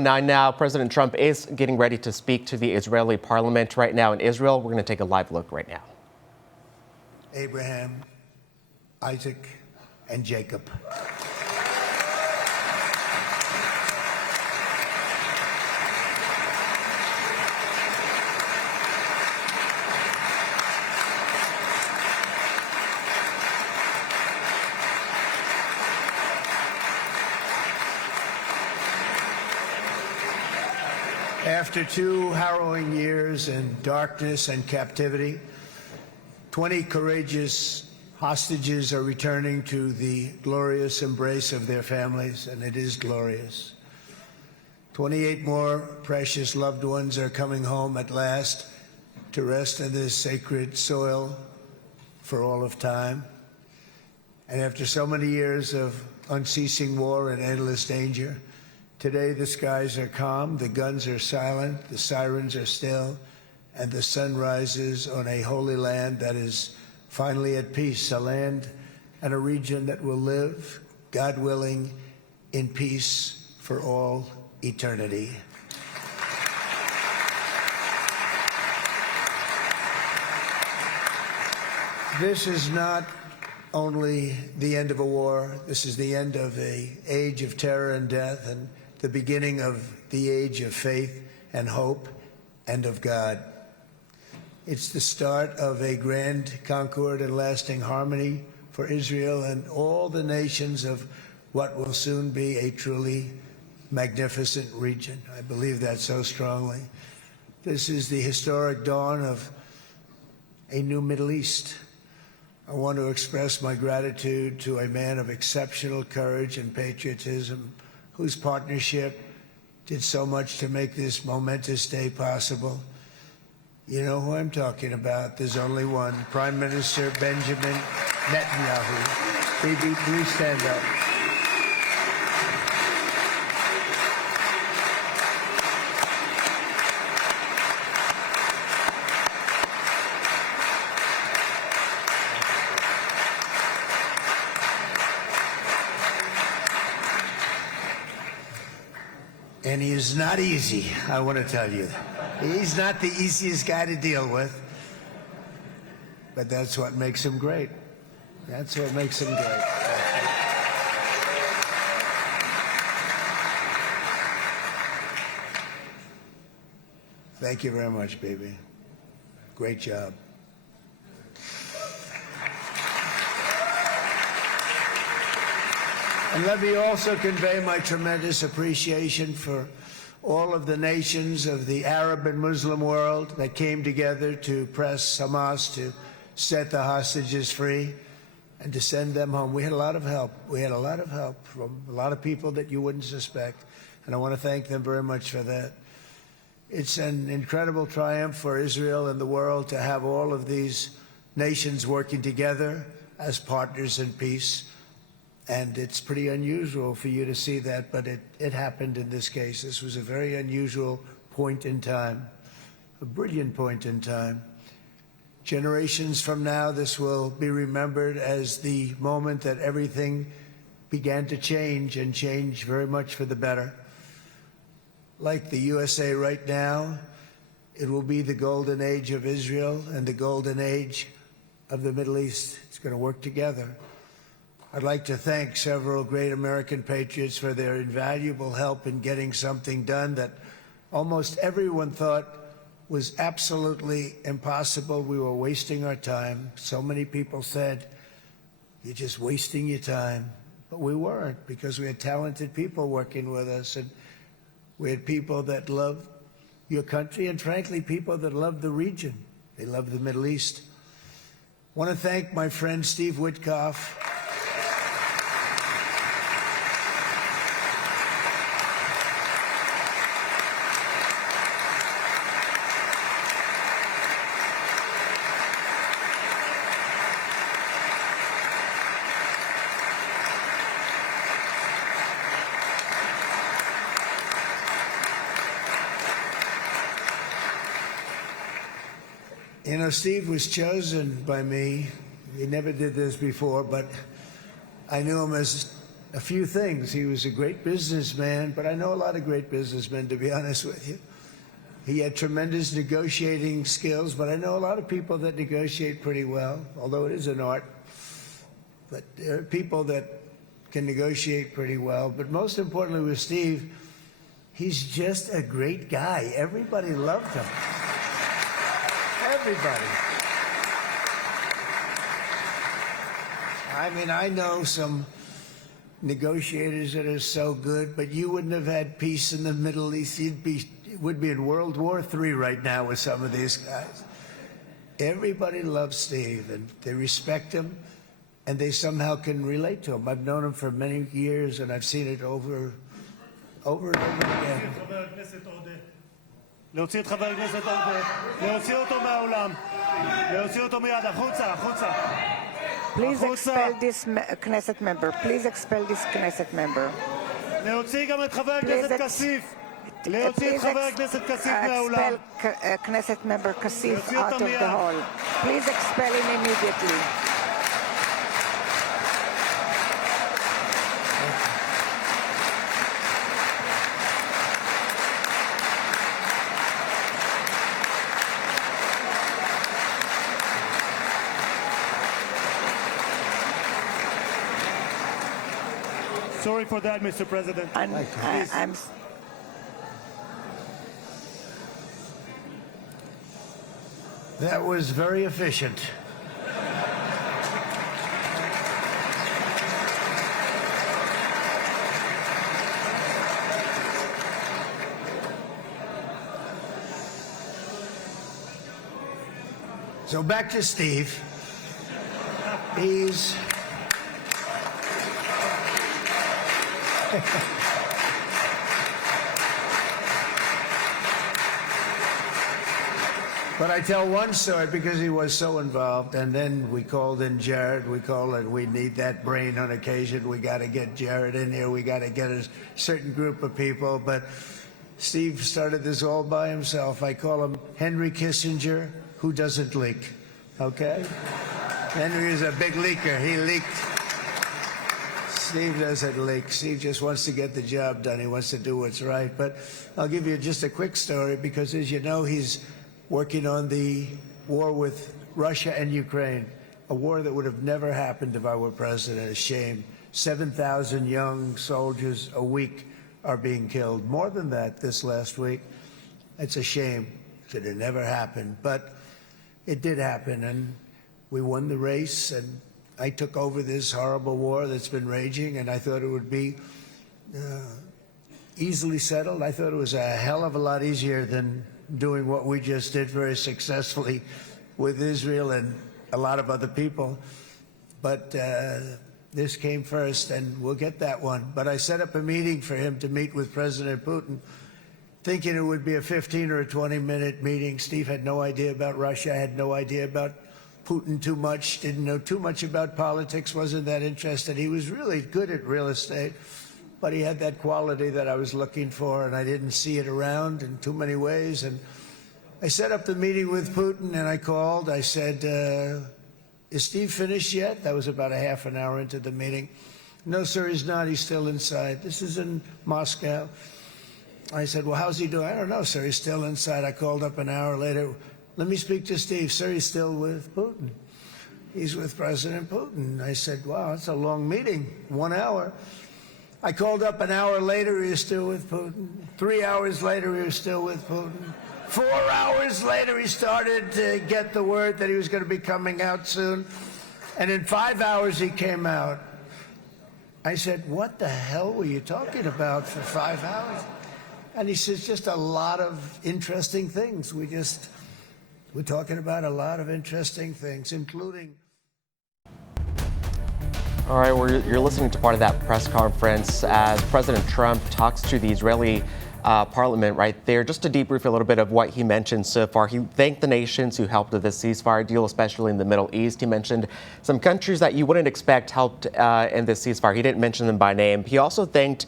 Now, President Trump is getting ready to speak to the Israeli parliament right now in Israel. We're going to take a live look right now. Abraham, Isaac, and Jacob. After 2 harrowing years in darkness and captivity, 20 courageous hostages are returning to the glorious embrace of their families, and it is glorious. 28 more precious loved ones are coming home at last to rest in this sacred soil for all of time. And after so many years of unceasing war and endless danger, today the skies are calm, the guns are silent, the sirens are still, and the sun rises on a holy land that is finally at peace, a land and a region that will live, God willing, in peace for all eternity. This is not only the end of a war, this is the end of an age of terror and death, and the beginning of the age of faith and hope and of God. It's the start of a grand concord and lasting harmony for Israel and all the nations of what will soon be a truly magnificent region. I believe that so strongly. This is the historic dawn of a new Middle East. I want to express my gratitude to a man of exceptional courage and patriotism, whose partnership did so much to make this momentous day possible. You know who I'm talking about. There's only one, Prime Minister Benjamin Netanyahu. Bibi, please stand up. And he is not easy, I want to tell you. He's not the easiest guy to deal with, but that's what makes him great. That's what makes him great. Thank you very much, baby. Great job. And let me also convey my tremendous appreciation for all of the nations of the Arab and Muslim world that came together to press Hamas to set the hostages free and to send them home. We had a lot of help. We had a lot of help from a lot of people that you wouldn't suspect, and I want to thank them very much for that. It's an incredible triumph for Israel and the world to have all of these nations working together as partners in peace. And it's pretty unusual for you to see that, but it happened in this case. This was a very unusual point in time, a brilliant point in time. Generations from now, this will be remembered as the moment that everything began to change, and change very much for the better. Like the USA right now, it will be the golden age of Israel and the golden age of the Middle East. It's going to work together. I'd like to thank several great American patriots for their invaluable help in getting something done that almost everyone thought was absolutely impossible. We were wasting our time. So many people said, "You're just wasting your time." But we weren't, because we had talented people working with us, and we had people that loved your country, and frankly, people that loved the region. They loved the Middle East. I want to thank my friend Steve Witkoff. You know, Steve was chosen by me. He never did this before, but I knew him as a few things. He was a great businessman, but I know a lot of great businessmen, to be honest with you. He had tremendous negotiating skills, but I know a lot of people that negotiate pretty well, although it is an art. But there are people that can negotiate pretty well. But most importantly with Steve, he's just a great guy. Everybody loved him. Everybody. I mean, I know some negotiators that are so good, but you wouldn't have had peace in the Middle East. You would be in World War III right now with some of these guys. Everybody loves Steve, and they respect him, and they somehow can relate to him. I've known him for many years, and I've seen it over and over again. להוציא את חבר הכנסת עודה, להוציא אותו מהאולם, להוציא אותו מיד, החוצה, החוצה. Please expel this Knesset member. Please expel this Knesset member. להוציא גם את חבר הכנסת כסיף. להוציא את חבר הכנסת כסיף מהאולם. Expel Knesset member Kasif out of the hall. Please expel him immediately. Sorry for that, Mr. President. I'm That was very efficient. So back to Steve. He's But I tell one story because he was so involved, and then we called in Jared. We need that brain on occasion. We got to get Jared in here. We got to get a certain group of people. But Steve started this all by himself. I call him Henry Kissinger, who doesn't leak. Okay? Henry is a big leaker. He leaked. Steve doesn't leak. Steve just wants to get the job done. He wants to do what's right. But I'll give you just a quick story because, as you know, he's working on the war with Russia and Ukraine, a war that would have never happened if I were president. A shame. 7,000 young soldiers a week are being killed. More than that this last week. It's a shame that it never happened. But it did happen, and we won the race, and I took over this horrible war that's been raging, and I thought it would be easily settled. I thought it was a hell of a lot easier than doing what we just did very successfully with Israel and a lot of other people. But this came first, and we'll get that one. But I set up a meeting for him to meet with President Putin, thinking it would be a 15 or a 20-minute meeting. Steve had no idea about Russia, had no idea about Putin too much, didn't know too much about politics, wasn't that interested. He was really good at real estate, but he had that quality that I was looking for, and I didn't see it around in too many ways. And I set up the meeting with Putin, and I called. I said, is Steve finished yet? That was about a half an hour into the meeting. No, sir, he's not. He's still inside. This is in Moscow. I said, well, how's he doing? I don't know, sir. He's still inside. I called up an hour later. Let me speak to Steve. Sir, he's still with Putin. He's with President Putin. I said, wow, that's a long meeting, 1 hour. I called up an hour later, he was still with Putin. 3 hours later, he was still with Putin. 4 hours later, he started to get the word that he was going to be coming out soon. And in 5 hours, he came out. I said, what the hell were you talking about for 5 hours? And he says, just a lot of interesting things. We're talking about a lot of interesting things, including... All right, you're listening to part of that press conference as President Trump talks to the Israeli parliament right there. Just to debrief a little bit of what he mentioned so far, he thanked the nations who helped with this ceasefire deal, especially in the Middle East. He mentioned some countries that you wouldn't expect helped in this ceasefire. He didn't mention them by name. He also thanked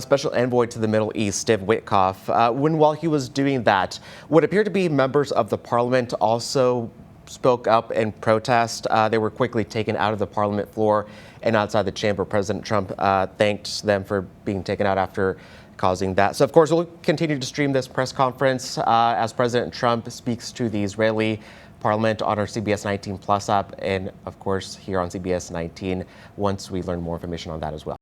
Special Envoy to the Middle East, Steve Witkoff. While he was doing that, what appeared to be members of the parliament also spoke up in protest. They were quickly taken out of the parliament floor and outside the chamber. President Trump thanked them for being taken out after causing that. So, of course, we'll continue to stream this press conference as President Trump speaks to the Israeli Parliament on our CBS 19 Plus app and, of course, here on CBS 19 once we learn more information on that as well.